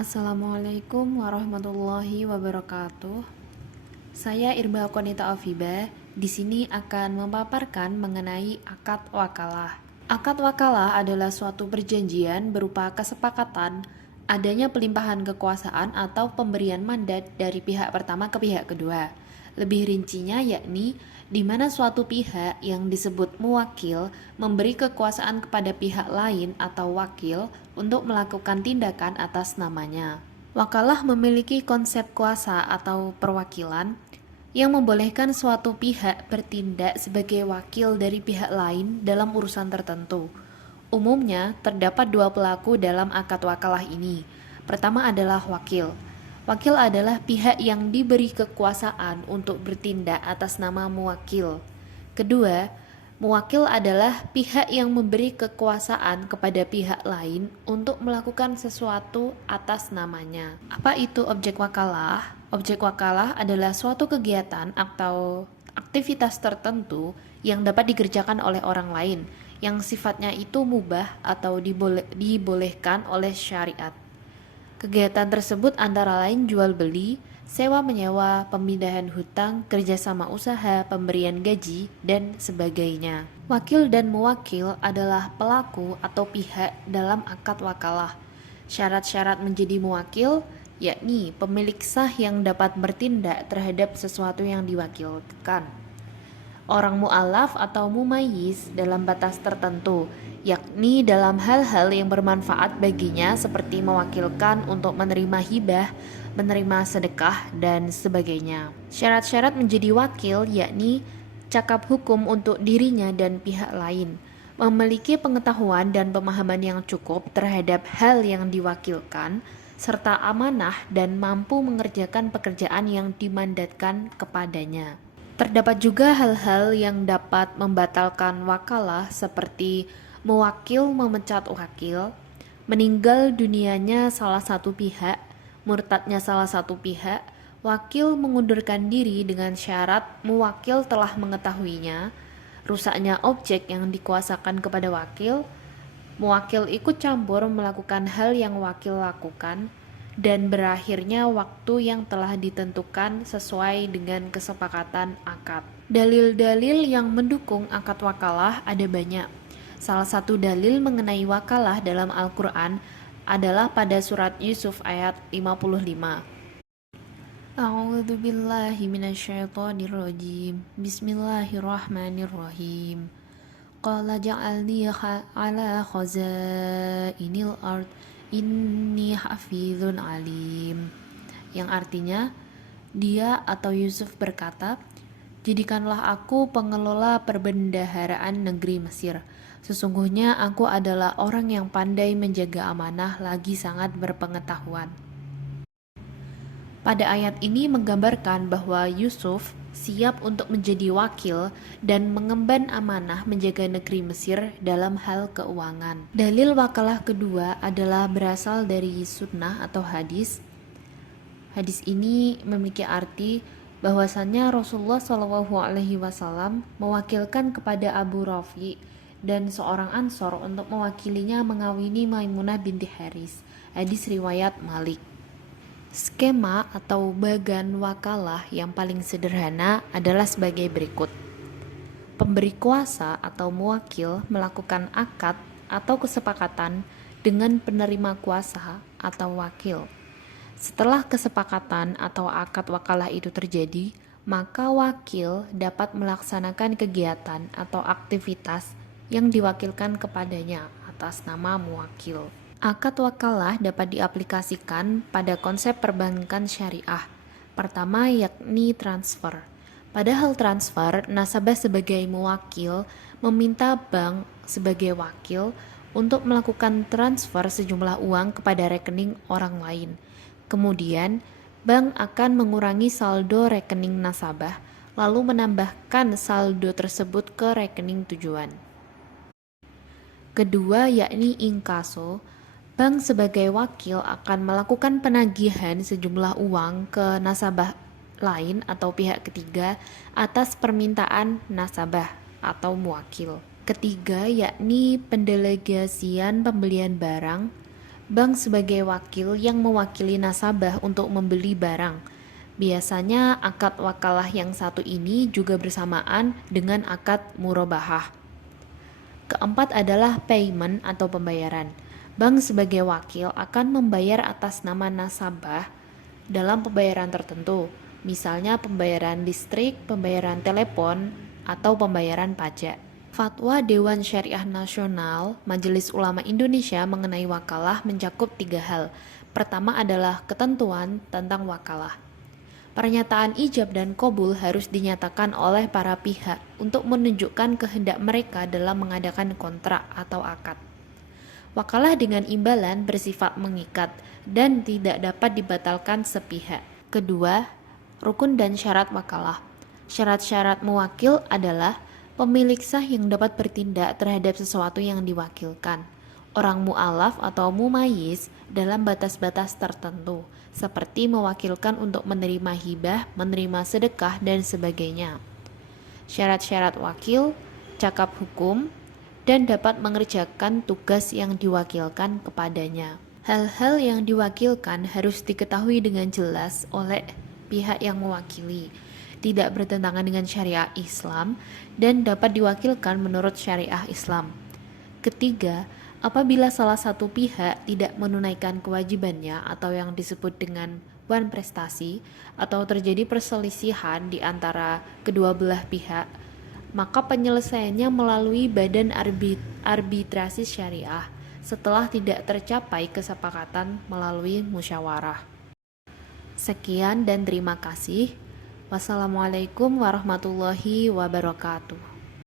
Assalamualaikum warahmatullahi wabarakatuh. Saya Irba Konita Afiba. Di sini akan memaparkan mengenai akad wakalah. Akad wakalah adalah suatu perjanjian berupa kesepakatan adanya pelimpahan kekuasaan atau pemberian mandat dari pihak pertama ke pihak kedua. Lebih rincinya yakni di mana suatu pihak yang disebut muwakil memberi kekuasaan kepada pihak lain atau wakil untuk melakukan tindakan atas namanya. Wakalah memiliki konsep kuasa atau perwakilan yang membolehkan suatu pihak bertindak sebagai wakil dari pihak lain dalam urusan tertentu. Umumnya, terdapat dua pelaku dalam akad wakalah ini. Pertama adalah wakil. Wakil adalah pihak yang diberi kekuasaan untuk bertindak atas nama muwakil. Kedua, muwakil adalah pihak yang memberi kekuasaan kepada pihak lain untuk melakukan sesuatu atas namanya. Apa itu objek wakalah? Objek wakalah adalah suatu kegiatan atau aktivitas tertentu yang dapat dikerjakan oleh orang lain yang sifatnya itu mubah atau dibolehkan oleh syariat. Kegiatan tersebut antara lain jual beli, sewa menyewa, pemindahan hutang, kerjasama usaha, pemberian gaji, dan sebagainya. Wakil dan muwakil adalah pelaku atau pihak dalam akad wakalah. Syarat-syarat menjadi muwakil yakni pemilik sah yang dapat bertindak terhadap sesuatu yang diwakilkan. Orang mu'alaf atau mumayyiz dalam batas tertentu, yakni dalam hal-hal yang bermanfaat baginya seperti mewakilkan untuk menerima hibah, menerima sedekah, dan sebagainya. Syarat-syarat menjadi wakil yakni cakap hukum untuk dirinya dan pihak lain, memiliki pengetahuan dan pemahaman yang cukup terhadap hal yang diwakilkan, serta amanah dan mampu mengerjakan pekerjaan yang dimandatkan kepadanya. Terdapat juga hal-hal yang dapat membatalkan wakalah seperti mewakil memecat wakil, meninggal dunianya salah satu pihak, murtadnya salah satu pihak, wakil mengundurkan diri dengan syarat muwakil telah mengetahuinya, rusaknya objek yang dikuasakan kepada wakil, muwakil ikut campur melakukan hal yang wakil lakukan, dan berakhirnya waktu yang telah ditentukan sesuai dengan kesepakatan akad. Dalil-dalil yang mendukung akad wakalah ada banyak. Salah satu dalil mengenai wakalah dalam Al-Quran adalah pada surat Yusuf ayat 55. A'udzu billahi minasyaitonir rajim. Bismillahirrahmanirrahim. Qala ja'alni ala khazainil ard inni hafizun alim, yang artinya dia atau Yusuf berkata, jadikanlah aku pengelola perbendaharaan negeri Mesir. Sesungguhnya aku adalah orang yang pandai menjaga amanah lagi sangat berpengetahuan. Pada ayat ini menggambarkan bahwa Yusuf siap untuk menjadi wakil dan mengemban amanah menjaga negeri Mesir dalam hal keuangan. Dalil wakalah kedua adalah berasal dari sunnah atau hadis. Hadis ini memiliki arti bahwasannya Rasulullah SAW mewakilkan kepada Abu Rafi dan seorang Ansor untuk mewakilinya mengawini Maimunah binti Haris. Hadis riwayat Malik. Skema atau bagan wakalah yang paling sederhana adalah sebagai berikut. Pemberi kuasa atau muwakil melakukan akad atau kesepakatan dengan penerima kuasa atau wakil. Setelah kesepakatan atau akad wakalah itu terjadi, maka wakil dapat melaksanakan kegiatan atau aktivitas yang diwakilkan kepadanya atas nama muwakil. Akad wakalah dapat diaplikasikan pada konsep perbankan syariah. Pertama yakni transfer. Pada hal transfer, nasabah sebagai muwakil meminta bank sebagai wakil untuk melakukan transfer sejumlah uang kepada rekening orang lain. Kemudian, bank akan mengurangi saldo rekening nasabah, lalu menambahkan saldo tersebut ke rekening tujuan. Kedua yakni inkaso. Bank sebagai wakil akan melakukan penagihan sejumlah uang ke nasabah lain atau pihak ketiga atas permintaan nasabah atau muwakil. Ketiga yakni pendelegasian pembelian barang. Bank sebagai wakil yang mewakili nasabah untuk membeli barang. Biasanya akad wakalah yang satu ini juga bersamaan dengan akad murabahah. Keempat adalah payment atau pembayaran. Bank sebagai wakil akan membayar atas nama nasabah dalam pembayaran tertentu, misalnya pembayaran listrik, pembayaran telepon, atau pembayaran pajak. Fatwa Dewan Syariah Nasional Majelis Ulama Indonesia mengenai wakalah mencakup 3 hal. Pertama adalah ketentuan tentang wakalah. Pernyataan ijab dan qabul harus dinyatakan oleh para pihak untuk menunjukkan kehendak mereka dalam mengadakan kontrak atau akad. Wakalah dengan imbalan bersifat mengikat dan tidak dapat dibatalkan sepihak. Kedua, rukun dan syarat wakalah. Syarat-syarat mewakil adalah pemilik sah yang dapat bertindak terhadap sesuatu yang diwakilkan, orang mu'alaf atau mumayyiz dalam batas-batas tertentu, seperti mewakilkan untuk menerima hibah, menerima sedekah, dan sebagainya. Syarat-syarat wakil, cakap hukum, dan dapat mengerjakan tugas yang diwakilkan kepadanya. Hal-hal yang diwakilkan harus diketahui dengan jelas oleh pihak yang mewakili, tidak bertentangan dengan syariah Islam, dan dapat diwakilkan menurut syariah Islam. Ketiga, apabila salah satu pihak tidak menunaikan kewajibannya atau yang disebut dengan wan prestasi atau terjadi perselisihan di antara kedua belah pihak, maka penyelesaiannya melalui badan arbitrasi syariah setelah tidak tercapai kesepakatan melalui musyawarah. Sekian dan terima kasih. Wassalamualaikum warahmatullahi wabarakatuh.